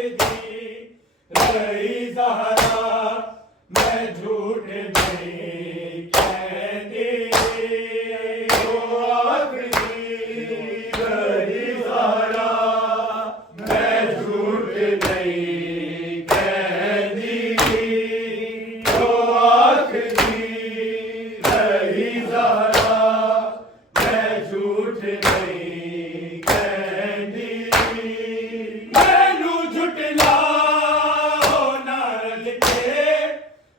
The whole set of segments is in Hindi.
आखदी रही ज़हरा मैं झूठ नहीं कहती ओ आखदी रही ज़हरा मैं झूठ नहीं कहती ओ आखदी रही ज़हरा मैं झूठ नहीं कहती मैनू झुटलाओ ना रल के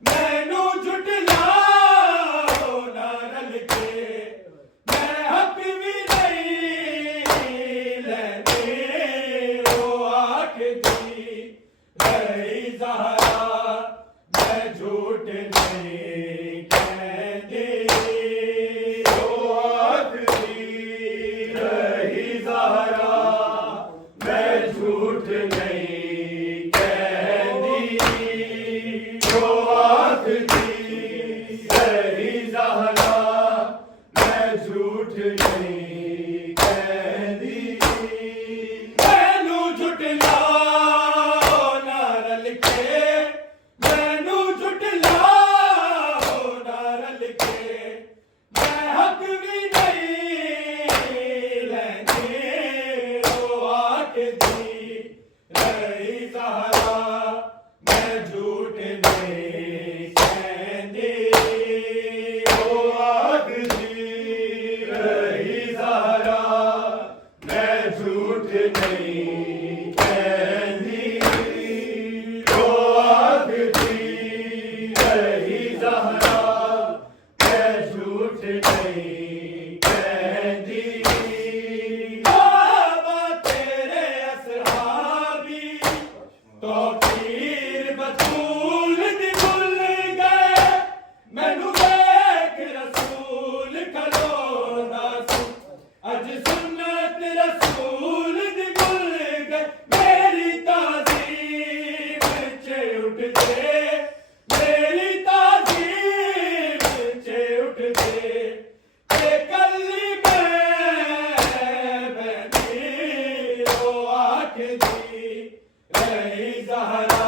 मैनू झुटलाओ ना रल के मैं हक भी नहीं लैंदी ओ आखदी रही ज़हरा मैं झूठ नहीं कहती ओ आखदी रही ज़हरा मैं झूठ नहीं कहती ओ आखदी रही ज़हरा मैं झूठ नहीं कहती मैनू झुटलाओ ना रल के मैनू झुटलाओ ना रल के मैं हक भी नहीं लैंदी ओ आखदी रही ज़हरा मैं झूठ नहीं कहती ओ आखदी रही ज़हरा मैं झूठ नहीं कहती ओ आखदी रही ज़हरा मैं झूठ नहीं कहती बाबा तेरे असहाबी तो पीर बतूल दी भुल गए मैनू देख रसूल खलोंदा सी अज सुन्नत रसूल दी भुल गए मेरी ताज़ीम च उठदे मेरी ताज़ीम च उठदे ते कल्ली मैं बैठी ओ आखदी रही ज़हरा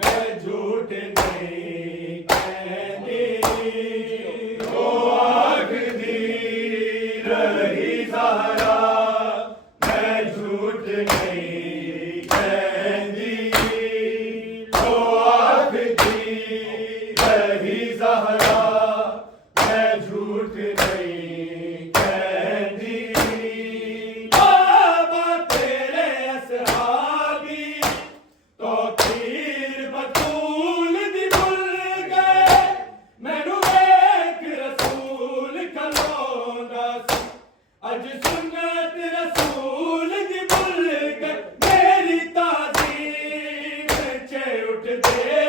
मैं झूठ नहीं कहती ओ आखदी रही ज़हरा मैं झूठ नहीं कहती ओ आखदी रही ज़हरा मैं झूठ नहीं कहती बाबा तेरे असहाबी तो पीर बतूल दी भुल गए मैनू देख रसूल खलोंदा सी अज सुन्नत रसूल दी भुल गए मेरी ताज़ीम च उठदे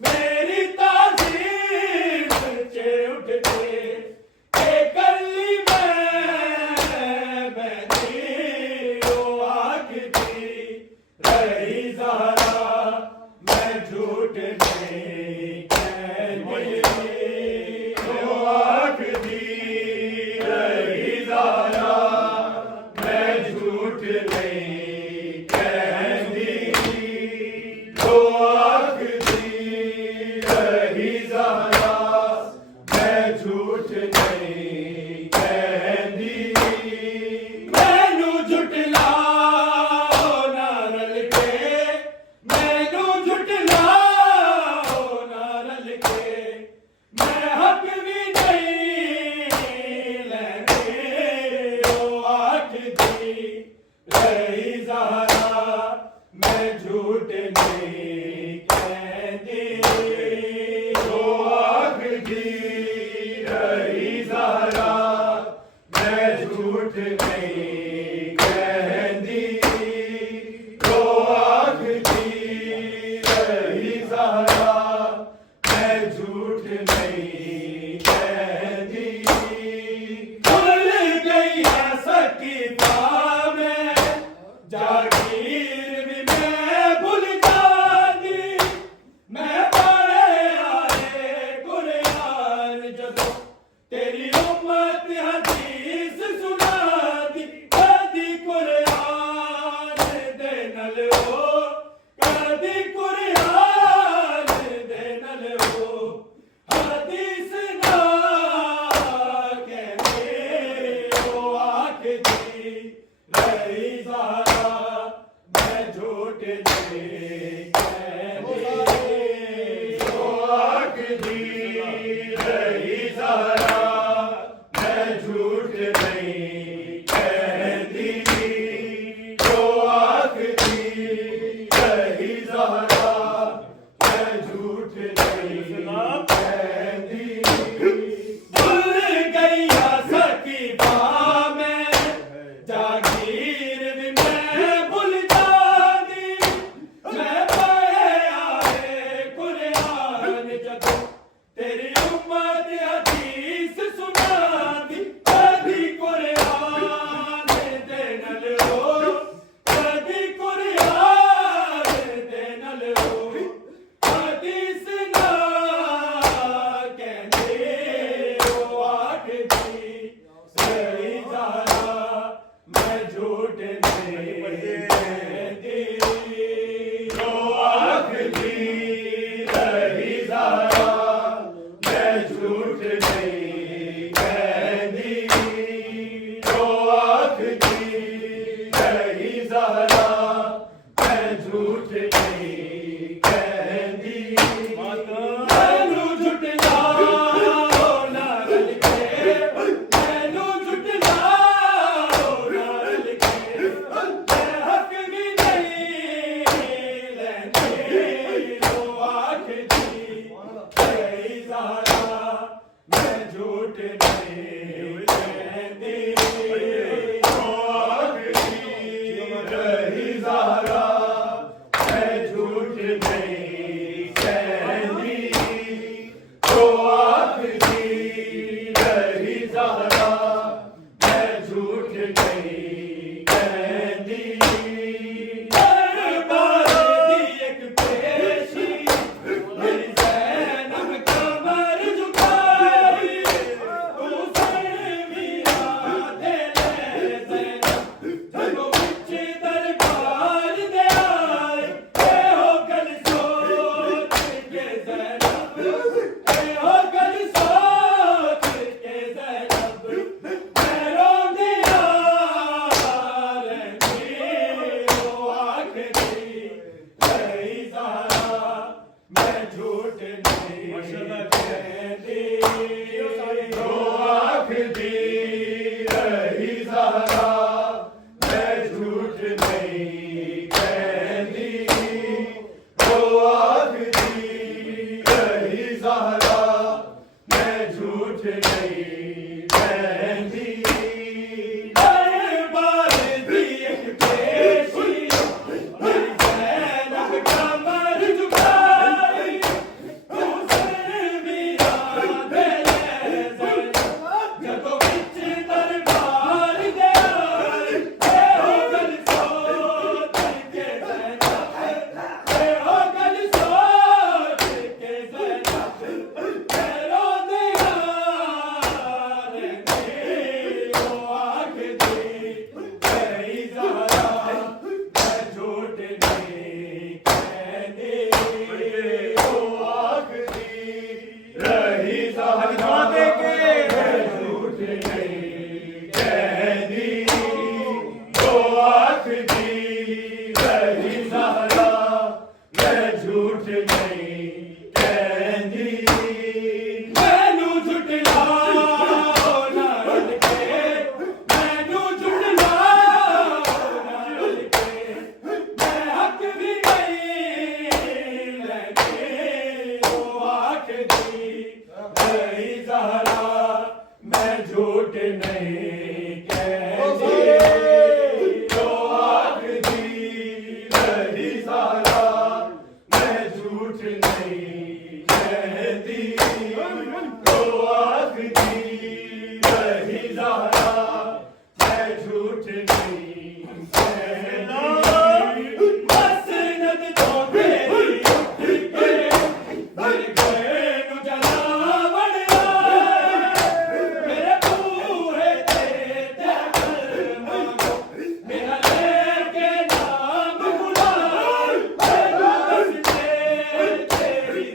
मेरी ताज़ीम च उठदे ए कल्ली मैं बैठी ओ आखदी रही ज़हरा मैं झूठ नहीं कहती ओ आखदी रही ज़हरा मैं झूठ नहीं कहती ओ आखदी रही ज़हरा मैं झूठ नहीं कहती मैनू झुटलाओ ना रल के मैनू झुटलाओ ना रल के मैं हक भी नहीं लैंदी ओ आखदी रही ज़हरा मैं झूठ नहीं कहती ओ आखदी रही ज़हरा मैं झूठ नहीं कहती ओ आखदी रही ज़हरा मैं झूठ नहीं कहती भूल गई है सकीता में जागीर भी मैं भूल जाती मैं पढ़े आए कुरान जदों तेरी उम्मत हदीस सुना दी कुरान दे नल हो झूठ नहीं कहती जो आखदी रही ज़हरा मैं झूठ नहीं कहती जो आखदी रही ज़हरा मैं झूठ नहीं कहती भूल गई सकी में जागीर भी मैं भूल जाती मैं पाया है कुरान जब तेरी उम्मत हदीस सुनाती कदी कुरान दे नल हो कदी कुरान दे नल हो हदीस ना कहते हो आखदी सही ज़हरा मैं झूठ नहीं कहती जो आखदी रही ज़हरा मैं झूठ नहीं कहती जो आखदी रही ज़हरा मैं झूठ नहीं कहती मैनू झुठलाओ ना रल के मैनू झुठलाओ ना रल के मैं हक भी नहीं लैंदी जो आखदी सही ज़हरा मैं झूठ नहीं कहती जो आखदी रही ज़हरा मैं झूठ नहीं कहती जो आखदी रही ज़हरा मैं झूठ नहीं कहती दरबार दी एक पेशी मेरी ज़ैनब कमर झुकाई तू सर मीरा दे ले ज़ैनब जगो बिच दरबार दे आए ए हो गल सोच के ज़ैनब ए हो गल सोच के ज़ैनब मैं रोंदी रहंदी ओ आखदी सही ज़हरा मैं झूठ नहीं कहती जो आखदी रही ज़हरा मैं झूठ नहीं कहती जो आखदी रही ज़हरा मैं झूठ नहीं कहती दरबार दी एक पेशी मेरी ज़ैनब कमर झुकाई तू सर मीरा दे ले ज़ैनब जगो बिच दरबार दे आए ए हो गल सोच के ज़ैनब ए हो गल सोच के ज़ैनब मैं रोंदी रहंदी ओ आखदी सही ज़हरा मैं झूठ नहीं कहती ओ आखदी रही ज़हरा मैं झूठ नहीं कहती जो आखदी रही ज़हरा मैं झूठ नहीं कहती मैनू झुठलाओ ना रल के मैनू झुठलाओ ना रल के मैं हक भी नहीं लैंदी ओ आखदी सही ज़हरा मैं झूठ नहीं कहती जो आखदी रही ज़हरा मैं झूठ नहीं कहती जो आखदी रही ज़हरा मैं झूठ नहीं कहती मसनद तो मेरी उठ के मेरे गए नू जलावण मेरे बूहे ते मांगो मेरा लेके नाम बुलाए तेरी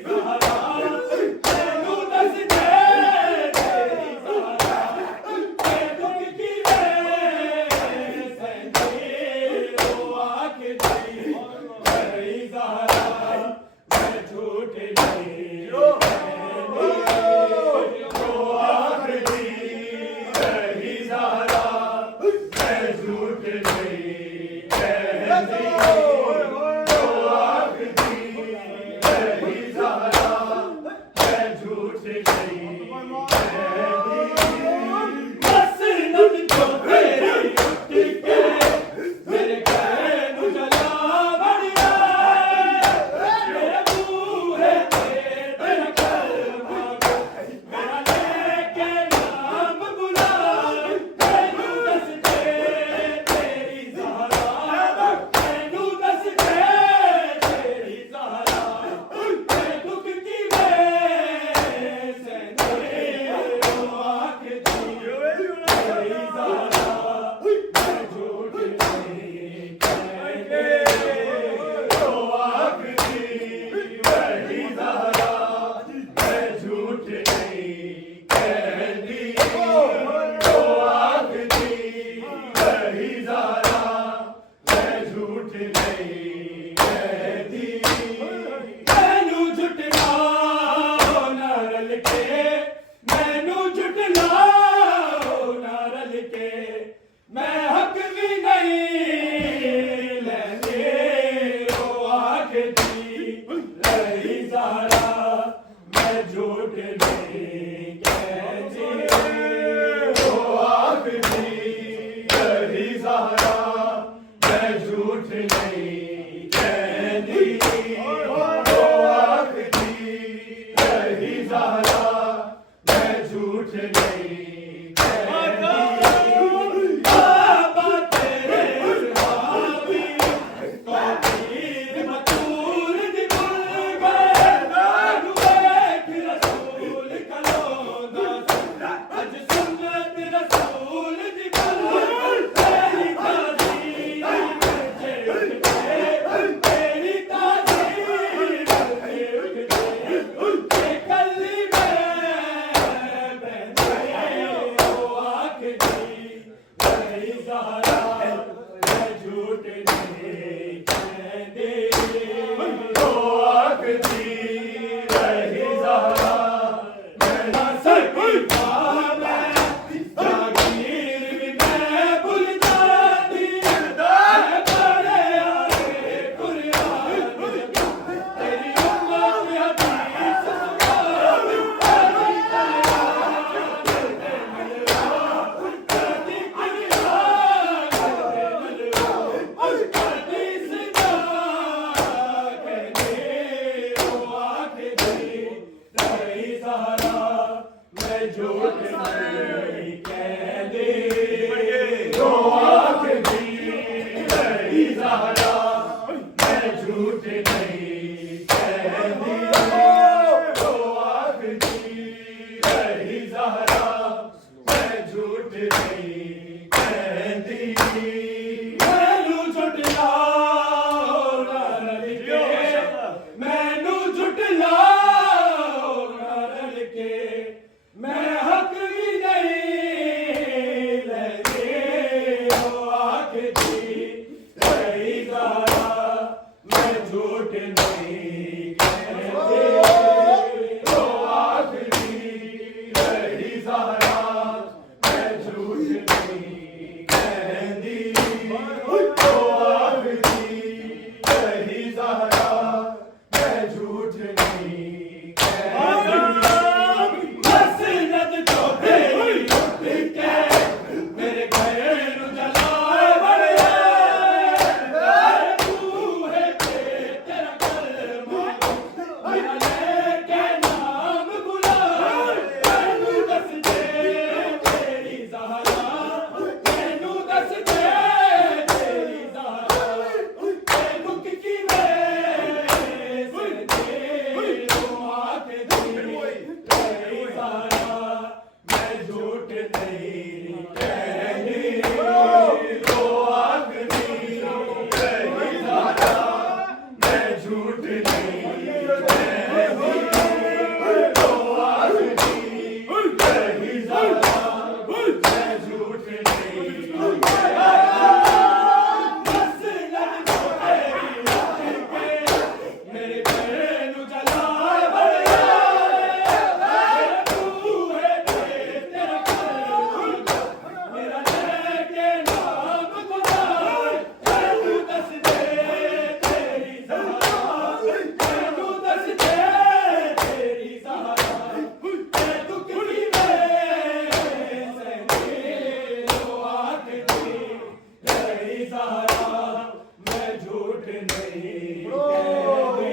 झूठ नहीं कहती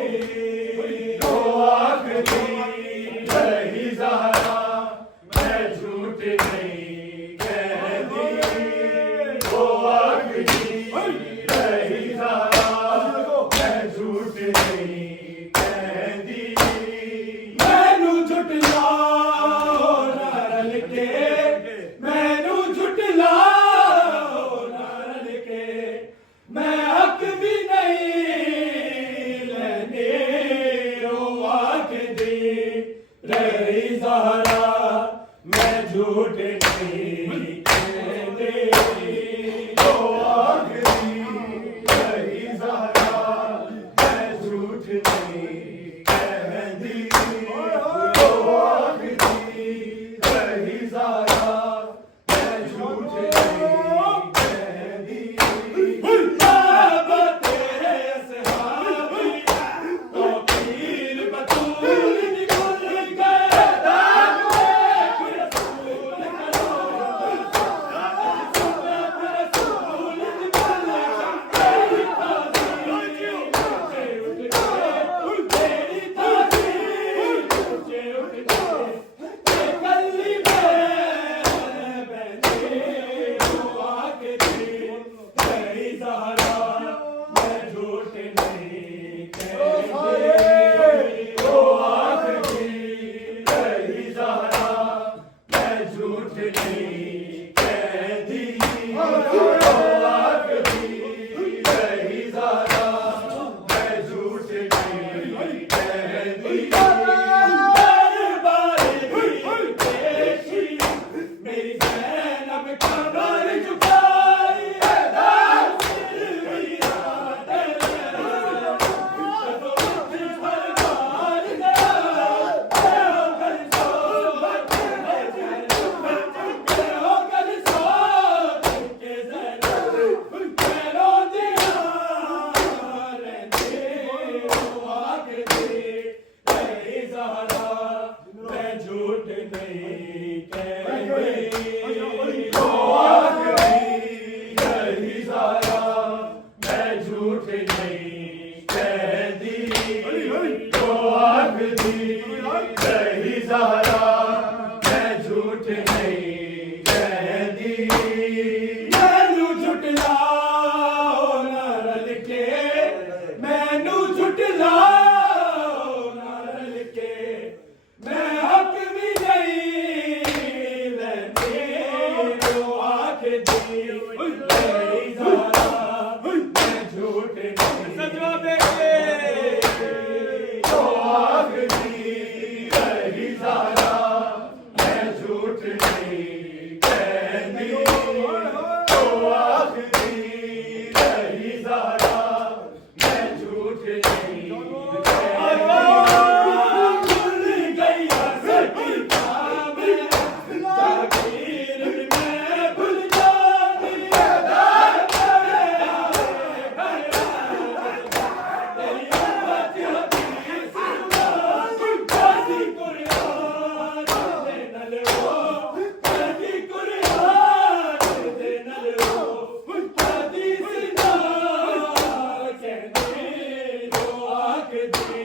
तो आखिरी रही ज़हरा मैं झूठ नहीं कहती तो आखिरी रही ज़हरा मैं झूठ नहीं कहती मैनू झुठलाओ ना रल के मैनू झुठलाओ ना रल के मैं हक भी नहीं लेने रोआ के दे रही ज़हरा मैं झूठ नहीं कहते तो आखिरी रही ज़हरा मैं झूठ नहीं कहती तो आखिरी रही ज़हरा मैं झूठ नहीं कहती बाबा तेरे असहाबी तो पीर बतूल निकल गए दावे रसूल रसूल निकल गए तेरी तारीफ ऊंचे उठ गए कल्ली बहने हुआ के दी रही ज़हरा मैं झूठ नहीं कहती तो आखिरी रही ज़हरा मैं झूठ नहीं कहती तो आखिरी रही ज़हरा मैं झूठ नहीं कहती दरबार की पेशी मेरी ज़ैनब कमर झुकाई मैं झूठ नहीं कहती तो आखिरी रही ज़हरा मैं झूठ नहीं कहती तो आखिरी रही ज़हरा मैं झूठ नहीं कहती मैनू झुठलाओ ना रल के मैनू झुठलाओ ना रल के मैं हक भी नहीं लेने रोआ के दी रही ज़हरा मैं झूठ नहीं तो आखिरी रही ज़हरा मैं झूठ नहीं कहती तो आखिरी रही ज़हरा मैं झूठ नहीं भूल गया सभी काम जागीर में भूल जाती तेरी बात होती काजी कुरान दे नल हो काजी कुरान दे नल हो काजी सिदा कहते जो आख दी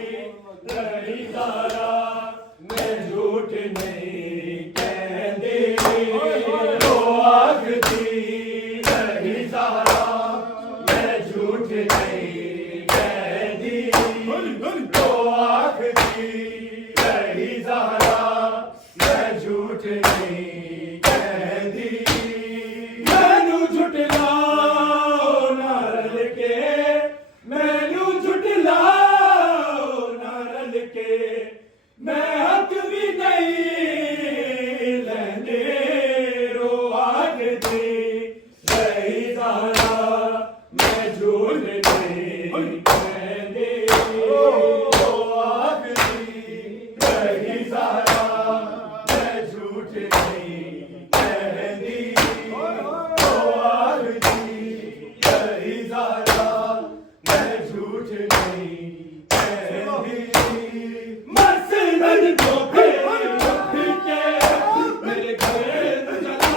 रही ज़हरा मैं झूठ नहीं कहती तो आखिरी रही ज़हरा मैं झूठ नहीं कहती तो आखिरी रही ज़हरा मैं झूठ नहीं कहती मैनू झुठलाओ ना रल के मैनू झुठलाओ ना रल के मैं हक भी नहीं लेने रोआ के दी रही ज़हरा मैं झूठ नहीं कहती तो आखिरी रही ज़हरा मैं झूठ नहीं कहती तो आखिरी रही ज़हरा मैं झूठ नहीं कहती मसलन को मेरे घर चला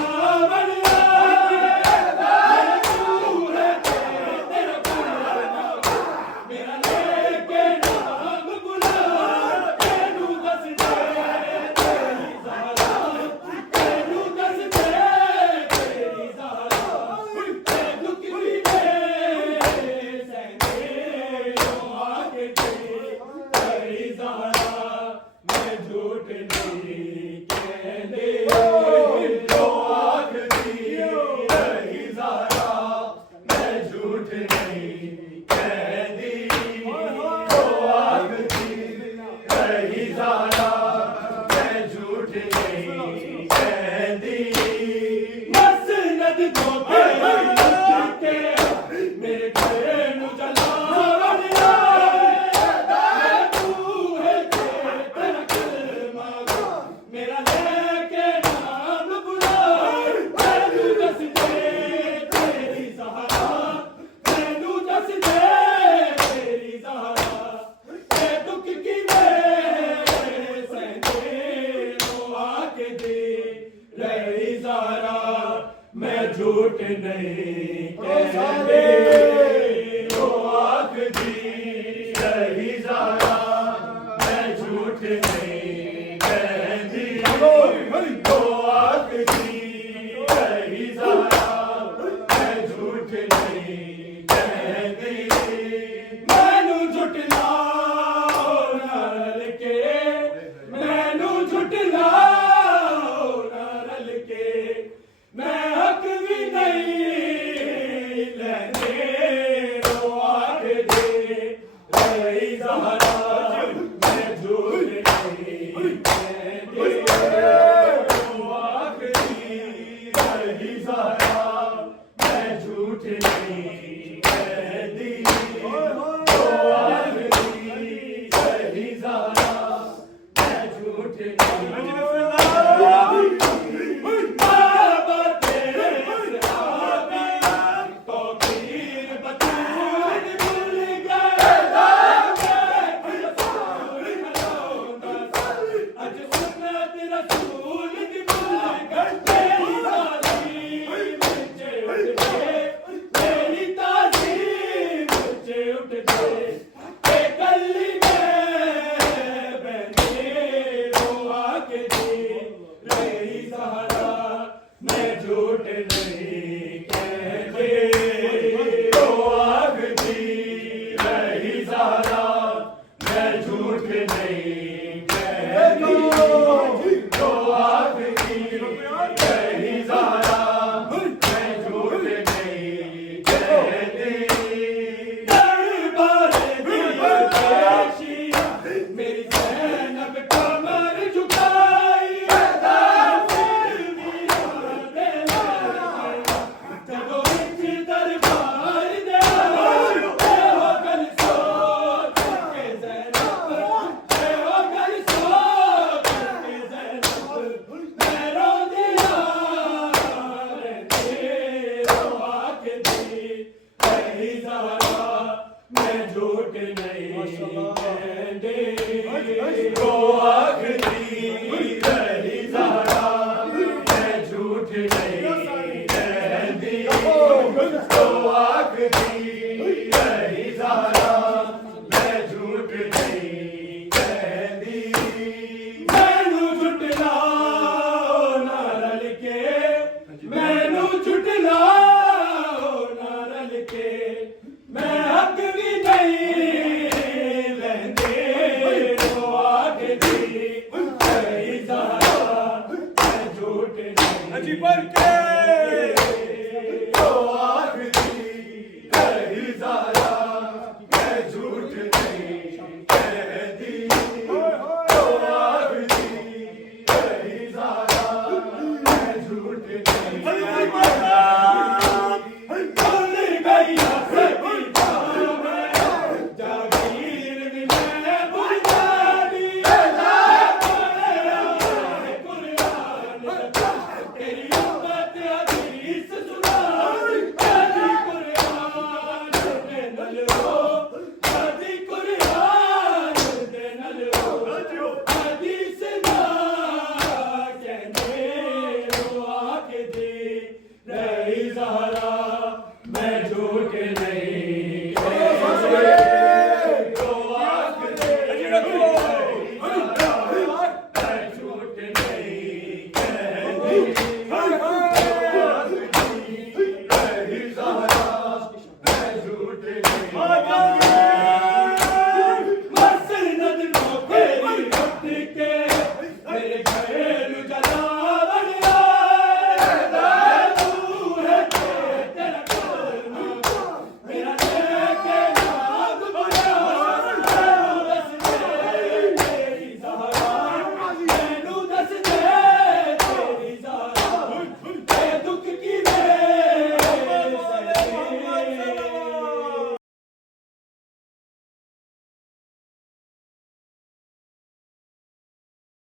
नहीं कहते वो आखदी रही ज़हरा मैं झूठ नहीं कहती वो आखदी रही ज़हरा मैं झूठ नहीं कहती मैनू झुटलाओ ना रल के मैनू झुटलाओ ना रल के मैं हक भी नहीं लेंदे वो आखदी रही ज़हरा मैं झूठ नहीं कहती वो आखदी रही ज़हरा मैं झूठ नहीं कहती वो आखदी रही ज़हरा मैं झूठ नहीं बाबा तेरे सहाबी तो पीर बतूल भूल गए अज सुन्नत रसूल दी भूल गए मेरी ताज़ीम ऊंचे उठ गए कल्ली में बहने रो आके दे रही ज़हरा मैं झूठ नहीं कहते वो आखदी रही ज़हरा मैं झूठ नहीं कहती वो आखदी रही ज़हरा मैं झूठ नहीं कहती दरबार दिलपेशी मेरी ज़ैनब कमर झुकाई जदों विच दरबार दे हो गल सोच के ज़ैनब हो गल सोच के ज़ैनब मैं रोंदिया रहंदी रो आखदी रही ज़हरा मैं झूठ नहीं कहते वो आखदी रही ज़हरा मैं झूठ नहीं कहती वो आखदी रही ज़हरा मैं झूठ नहीं कहती मैनू झुटलाओ ना रल के मैनू झुटलाओ ना रल के मैं हक भी नहीं लेंदे वो आखदी रही ज़हरा मैं झूठ नहीं वो आखदी रही ज़हरा मैं झूठ नहीं